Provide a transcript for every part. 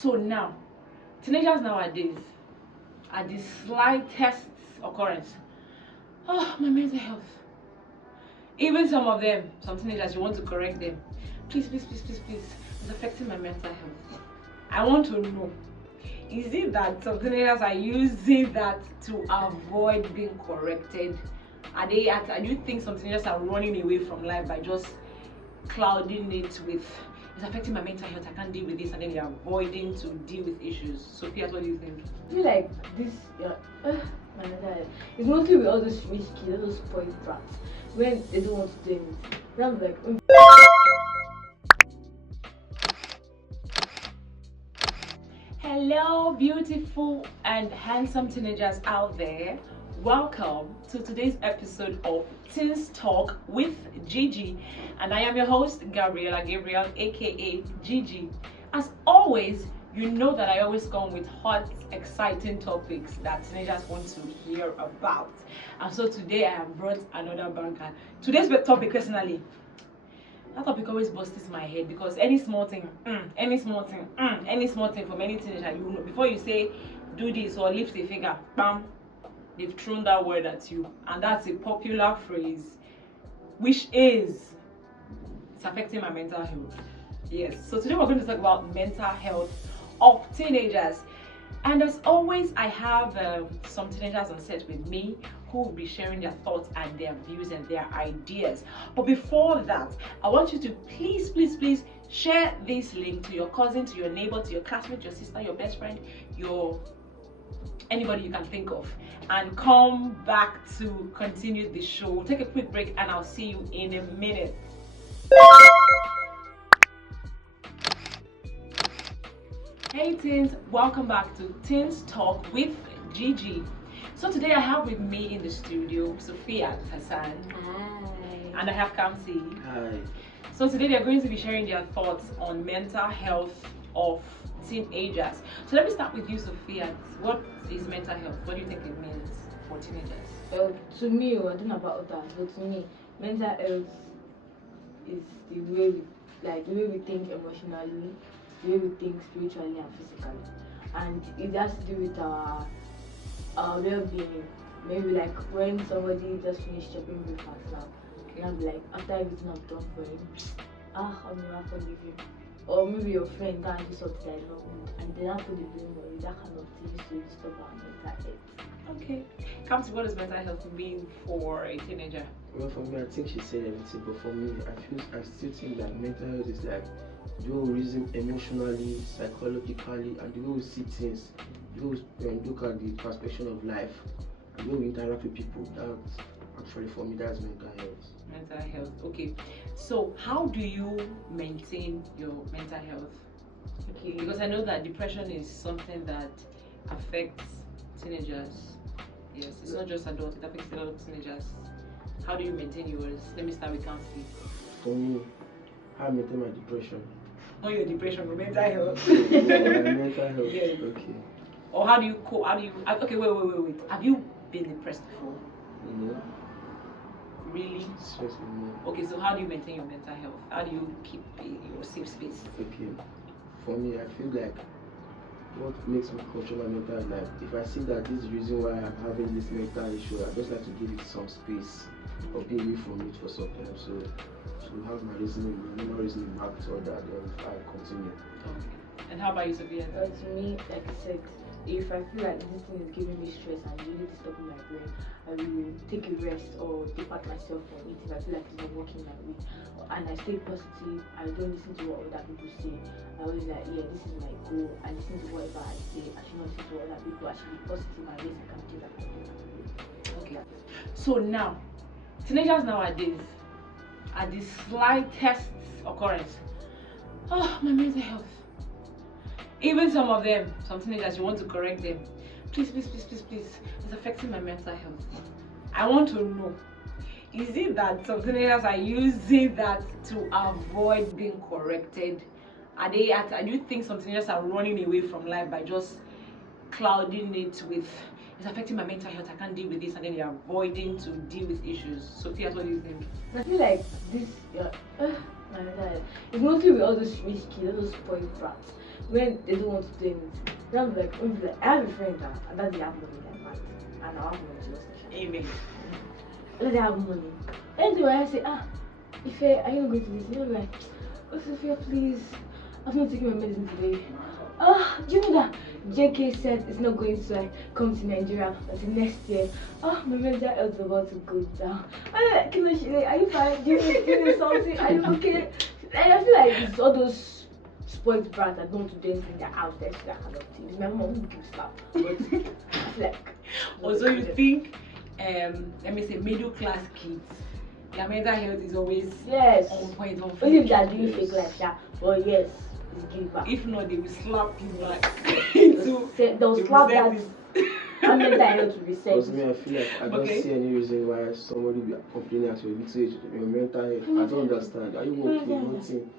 So now, teenagers nowadays, at the slightest occurrence, oh, my mental health. Even some teenagers, you want to correct them. Please, please, please, please, please, it's affecting my mental health. I want to know, is it that some teenagers are using that to avoid being corrected? Do you think some teenagers are running away from life by just clouding it with it's affecting my mental health, I can't deal with this, and then they're avoiding to deal with issues? Sophia, what do you think? I feel like this, my mental health. It's mostly with all those rich kids, all those spoiled brats, when they don't want to do anything. Then I'm like, Hello, beautiful and handsome teenagers out there. Welcome to today's episode of Teens Talk with Gigi, and I am your host, Gabriel, aka Gigi. As always, you know that I always come with hot, exciting topics that teenagers want to hear about. And so today I have brought another banker. Today's topic, personally, that topic always busts my head because any small thing from any teenager, you know, before you say do this or lift a finger, bam, they've thrown that word at you, and that's a popular phrase, which is it's affecting my mental health. Yes, so today we're going to talk about mental health of teenagers. And as always, I have some teenagers on set with me who will be sharing their thoughts and their views and their ideas. But before that, I want you to please share this link to your cousin, to your neighbor, to your classmate, your sister, your best friend, anybody you can think of, and come back to continue the show. We'll take a quick break and I'll see you in a minute. Hey teens, welcome back to Teens Talk with Gigi. So today I have with me in the studio Sophia Hassan. hi. And I have Kamsi. Hi. So today they're going to be sharing their thoughts on mental health of teenagers. So let me start with you, Sophia. What is mental health? What do you think it means for teenagers? Well, to me, I don't know about others, but to me, mental health is the way we think emotionally, the way we think spiritually and physically, and it has to do with our well-being. Maybe like when somebody just finished chopping breakfast now, and I'm like, after everything I've done for him, I'll never forgive you. Or maybe your friend can't do something that is not good, and they don't put the blame on you. That kind of thing used to disturb our mental health. Okay. Kamsi, what does mental health mean for a teenager? Well, for me, I think she said everything, but for me, I still think that mental health is like the way we reason emotionally, psychologically, and the way we see things, the way we look at the perspective of life, and the way we interact with people. That's actually, for me, that's mental health. Mental health. Okay. So how do you maintain your mental health? Okay. Because I know that depression is something that affects teenagers. Yes, it's not just adults, it affects a lot of teenagers. How do you maintain yours? Let me start with Kamsi. For me, how I maintain my depression. Not your depression, but mental health. My mental health. Yes. Okay. Or how do you cope? Okay, wait. Have you been depressed before? No. Really? Stressful, no. Okay, so how do you maintain your mental health? How do you keep your safe space? Okay. For me, I feel like what makes me control my mental health, like if I see that this is the reason why I'm having this mental issue, I just like to give it some space or be away from it for some time. So to have my reasoning, my normal reasoning back to all that, then I continue. Okay. And how about you, Sophia? To me, like I said, if I feel like this thing is giving me stress and really disturbing my brain, I will take a rest or depart myself from it if I feel like it's not working my way. And I stay positive, I don't listen to what other people say. I always like, yeah, this is my goal. I listen to whatever I say. I should not listen to what other people. I should be positive and yes, I can do that. Okay. So now, teenagers nowadays, at the slightest occurrence, oh, my mental health. Even some teenagers, you want to correct them. Please, it's affecting my mental health. I want to know, is it that some teenagers are using that to avoid being corrected? Do you think some teenagers are running away from life by just clouding it with it's affecting my mental health, I can't deal with this, and then they're avoiding to deal with issues? Sophia, what do you think? I feel like this, my mental health, it's mostly with all those rich kids, all those spoiled brats, when they don't want to do anything. Then I'm like, I have a friend that they have money like that, and I have money to last. Amen. Let them have money. Anyway, I say, Ife, are you going to this? You know, like, oh, Sophia, please, I've not taken my medicine today. Do you know that JK said it's not going to come to Nigeria until next year? My mental health is about to go down. I'm like, are you fine? Do you need something? Are you okay? I feel like it's all those spoiled brats that don't do anything in their house. They're actually kind of things. My mom will give slap. But I feel like. Also, you think, let me say, middle class kids, their mental health is always on point. Only if they are doing fake life, yeah. But yes, it's give back. If not, they will slap you back into. They'll slap that. And mental health will be set. Because me, I feel like I don't see any reason why somebody will be complaining at your little age your mental health. I don't understand. Are you okay? Nothing.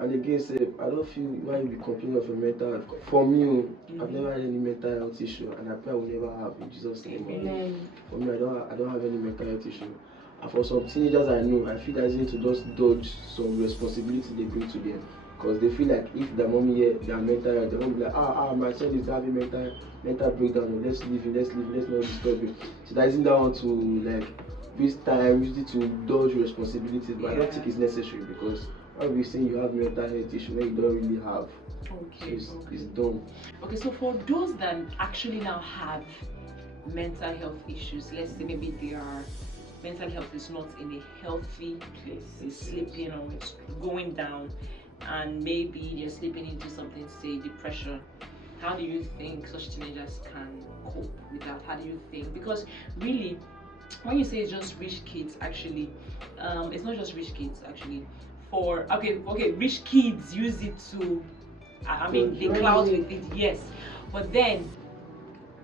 And again, say, I don't feel why you be complaining of your mental health. For me, I've never had any mental health issue, and I pray I will never have in Jesus' name. Amen. For me, I don't have any mental health issue. And for some teenagers I know, I feel that they need to just dodge some responsibility they bring to them. Because they feel like if their mommy hear their mental health, they won't be like, my child is having mental breakdown, let's leave him, let's not disturb him. So that isn't that one to like waste time, use it to dodge responsibilities, but I don't think it's necessary because why are we saying you have mental health issue when you don't really have? Okay. So it's dumb. Okay, so for those that actually now have mental health issues, let's say maybe their mental health is not in a healthy place, it's slipping or it's going down, and maybe they're slipping into something, say depression. How do you think such teenagers can cope with that? How do you think? Because really, when you say it's just rich kids, actually, it's not just rich kids actually. Rich kids use it to, they cloud with it, yes. But then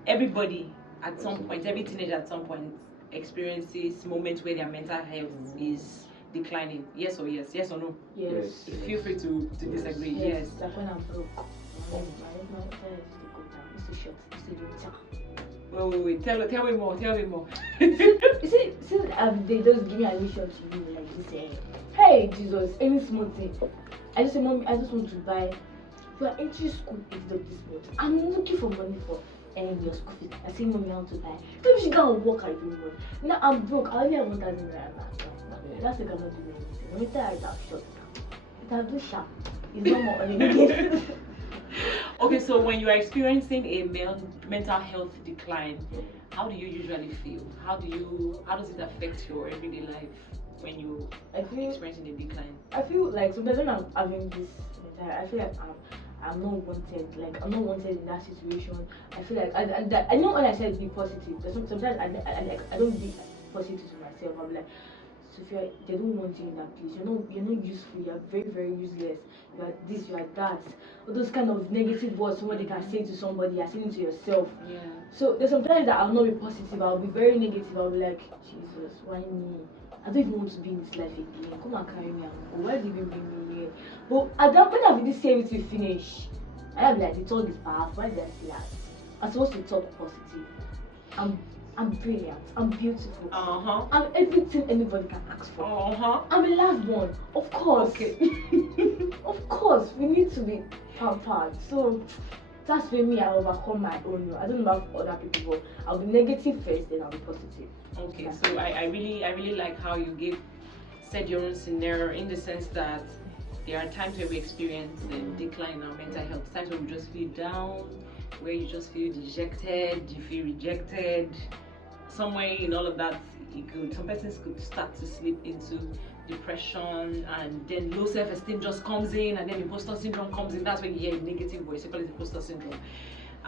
everybody at some point, every teenager at some point experiences moments where their mental health is declining. Yes or yes? Yes or no? Yes. Feel free to disagree. Yes. Like when I'm broke. My mental health used to go down. It's too short. It's too long. Wait. Tell me more. You see, they just give me admission to you like this. Hey, Jesus, any small thing. I just say, Mommy, I just want to buy. You are entering school this month. I'm looking for money for your school fees. I say, Mommy, I want to buy. Maybe she go and work at the moment. Now I'm broke. I only have 1,000 naira now. That's like I'm not doing anything. Let me tell you that short. It has do sharp. It's no more on Okay, so when you are experiencing a mental health decline, how do you usually feel? How does it affect your everyday life when you are experiencing a decline? I feel like sometimes when I'm having this, I feel like I'm not wanted. Like I'm not wanted in that situation. I feel like I know when I said be positive, but sometimes I don't be positive to myself. I'm like, Sophia, they don't want you in that place. You're not useful. You're very, very useless. You are this, you are that. All those kind of negative words somebody can say to somebody, you're saying to yourself. Yeah. So there's sometimes that I'll not be positive. I'll be very negative. I'll be like, Jesus, why me? I don't even want to be in this life again. Come and carry me and go. Why did you bring me here? But at that point, I've been saying it to finish. I have like the talk is powerful. Why did I say that? I'm supposed to talk positive. I'm brilliant. I'm beautiful. I'm everything anybody can ask for. I'm the last one. Of course. Okay. Of course, we need to be pampered. So that's when me I overcome my own. I don't know about other people, but I'll be negative first, then I'll be positive. Okay, so I really like how you said your own scenario in the sense that there are times where we experience a decline in our mental health. Times where we just feel down, where you just feel dejected, you feel rejected. Somewhere in all of that, some persons could start to slip into depression, and then low self-esteem just comes in, and then imposter syndrome comes in. That's when you hear a negative voice. You call it imposter syndrome.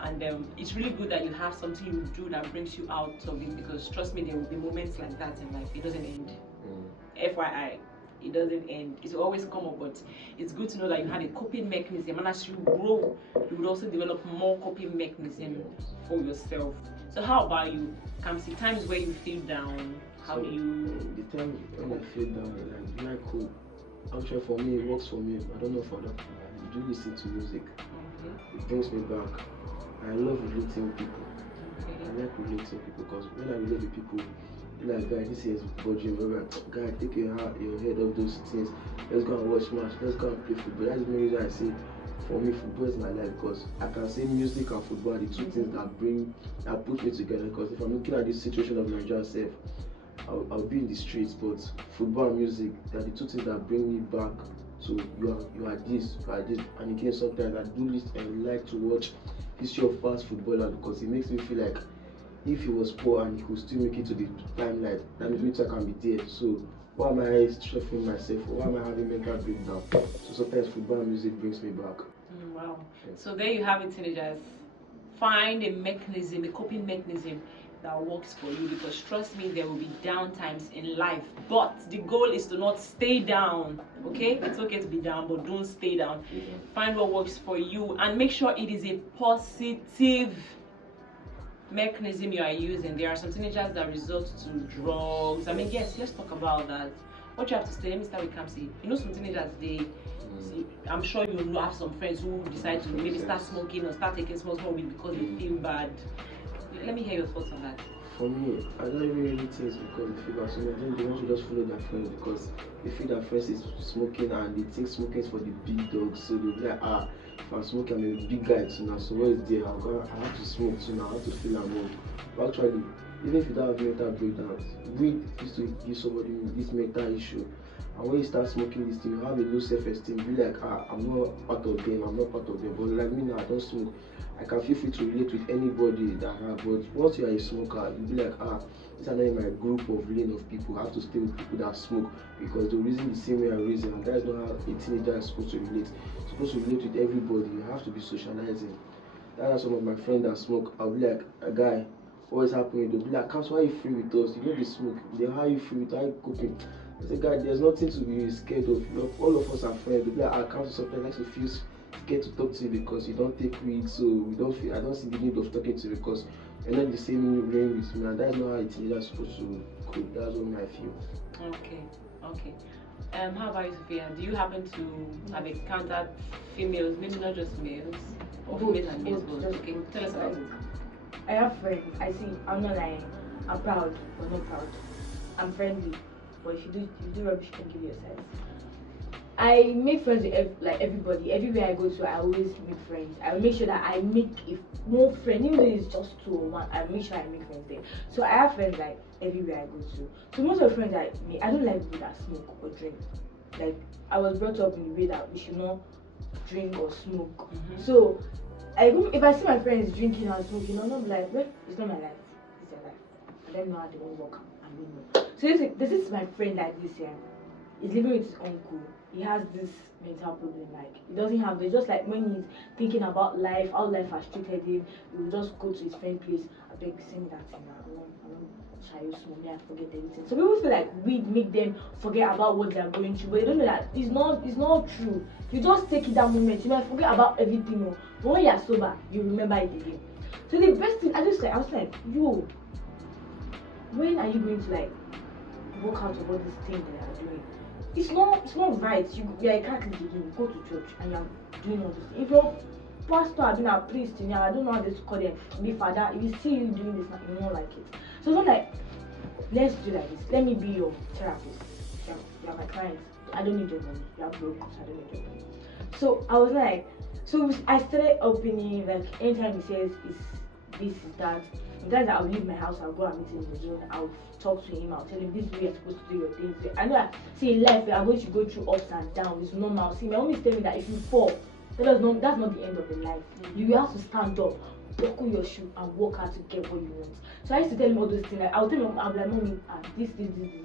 And it's really good that you have something you do that brings you out of it, because trust me, there will be moments like that in life. It doesn't end. FYI, it doesn't end. It will always come up, but it's good to know that you had a coping mechanism, and as you grow, you will also develop more coping mechanism for yourself. So how about you, Kamsi? Times where you feel down, how do you? The time when I feel down, like cool. Actually, for me, it works for me. I don't know for other people. I do listen to music. It brings me back. I love relating with people. I like relating people because when I relate with people, like, guy, this is budget. Guy, take your head off those things. Let's go and watch match. Let's go and play football. That's the main reason I say for me, football is my life because I can say music and football are the two things that put me together. Because if I'm looking at this situation of Nigeria self, I'll be in the streets, but football and music are the two things that bring me back. So you are this, and again sometimes I do this and like to watch history of past footballers because it makes me feel like if he was poor and he could still make it to the limelight, that means I can be there. So why am I stressing myself? Or why am I having mental breakdown? So sometimes football and music brings me back. Wow. Yes. So there you have it, teenagers. Find a mechanism, a coping mechanism that works for you, because trust me, there will be down times in life, but the goal is to not stay down. Okay, it's okay to be down, but don't stay down. Find what works for you and make sure it is a positive mechanism you are using. There are some teenagers that resort to drugs. I mean, yes, let's talk about that. What you have to say, let me start with Kamsi. You know, some teenagers, I'm sure you have some friends who decide to maybe start smoking or start taking small weed because they feel bad. Let me hear your thoughts on that. For me, I don't even really think it's because they feel bad. So they want to just follow their friends because they feel their friends is smoking and they think smoking is for the big dogs. So they'll be like, if I'm smoking, I'm a big guy too now. So what is there? I have to smoke too now. I have to feel among. But actually, even if you don't have mental breakdowns, weed used to give somebody this mental issue. And when you start smoking this thing, you have a low self-esteem. You be like, I'm not part of them. But like me now, I don't smoke. I can feel free to relate with anybody that I have, but once you are a smoker, you'll be like, these are not in my group of lane of people. I have to stay with people that smoke because they're reason the same way I reason, and that's not how a teenager is supposed to relate. You're supposed to relate with everybody. You have to be socializing. That's why some of my friends that smoke, I'll be like, a guy, what is happening? They'll be like, Caps, why are you free with us? You know they smoke. Then how are you free with us? How are you coping? I say, guy, there's nothing to be scared of. All of us are friends. They'll be like, I can't sometimes like to feel scared to talk to you because you don't take weed, so I don't see the need of talking to you because you're not in the same lane with me, and that's not how a teenager is supposed to cope. That's what I feel. Okay. How about you, Sophia? Do you happen to have encountered females, maybe not just males, or females and males both? Okay, tell us about it. I have friends. I see. I'm not lying. I'm proud, but not proud. I'm friendly, but if you do rubbish, you can give yourself. I make friends with everybody. Everywhere I go to, I always make friends. I make sure that I make more friends. Even though it's just 2 or 1, I make sure I make friends there. So I have friends like everywhere I go to. So most of the friends I don't like people that smoke or drink. Like I was brought up in the way that we should not drink or smoke. Mm-hmm. So if I see my friends drinking and smoking, I'm not like, well, it's not my life. It's their life. I don't know how they won't work and we know. So this is my friend like this here. He's living with his uncle. He has this mental problem, like he doesn't have it's just like when he's thinking about life, how life has treated him, he will just go to his friend's place. I beg, send me that thing now. I don't shy you small, I forget everything. So people feel like weed make them forget about what they are going through, but they don't know that it's not true. You just take it that moment, you might forget about everything, but when you're sober, you remember it again. So the best thing I was like, yo, when are you going to like work out of all this thing that you are doing? It's not right. You are a Catholic again, you go to church and you are doing all this. If your pastor has been a priest, I don't know how to call them, be father, if you see you doing this, you won't like it. So it's not like, let's do like this. Let me be your therapist. You are my client. I don't need your money. You are broke, so I don't need your money. So I was like, I started opening, like anytime he says is this, is that. Sometimes I'll leave my house, I'll go and meet him in the zone, I'll talk to him, I'll tell him this is where you're supposed to do your things. I know that, see, in life, we are going to go through ups and downs, it's normal. See, my mom is telling me that if you fall, that's not the end of the life. You have to stand up, buckle your shoe, and work hard to get what you want. So I used to tell him all those things. Like, I'll tell him, I'll be like, mommy, this,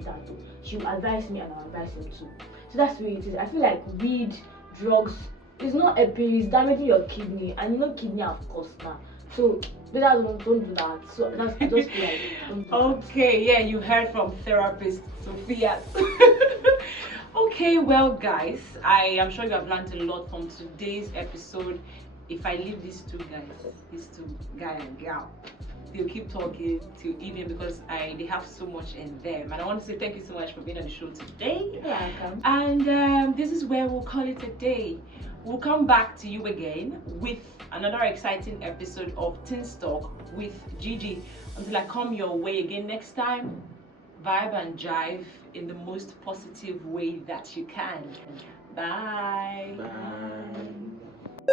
that, too. She'll advise me and I'll advise him too. So that's the way it is. I feel like weed, drugs, it's not helping you, it's damaging your kidney, and kidney have cost now. So don't do that. So I just feel like don't do okay, yeah, you heard from therapist Sophia. Okay, well guys, I am sure you have learned a lot from today's episode. If I leave these two guy and gal, they'll keep talking till evening because they have so much in them. And I want to say thank you so much for being on the show today. You're welcome. And this is where we'll call it a day. We'll come back to you again with another exciting episode of Teens Talk with Gigi. Until I come your way again next time, vibe and jive in the most positive way that you can. Bye. Bye.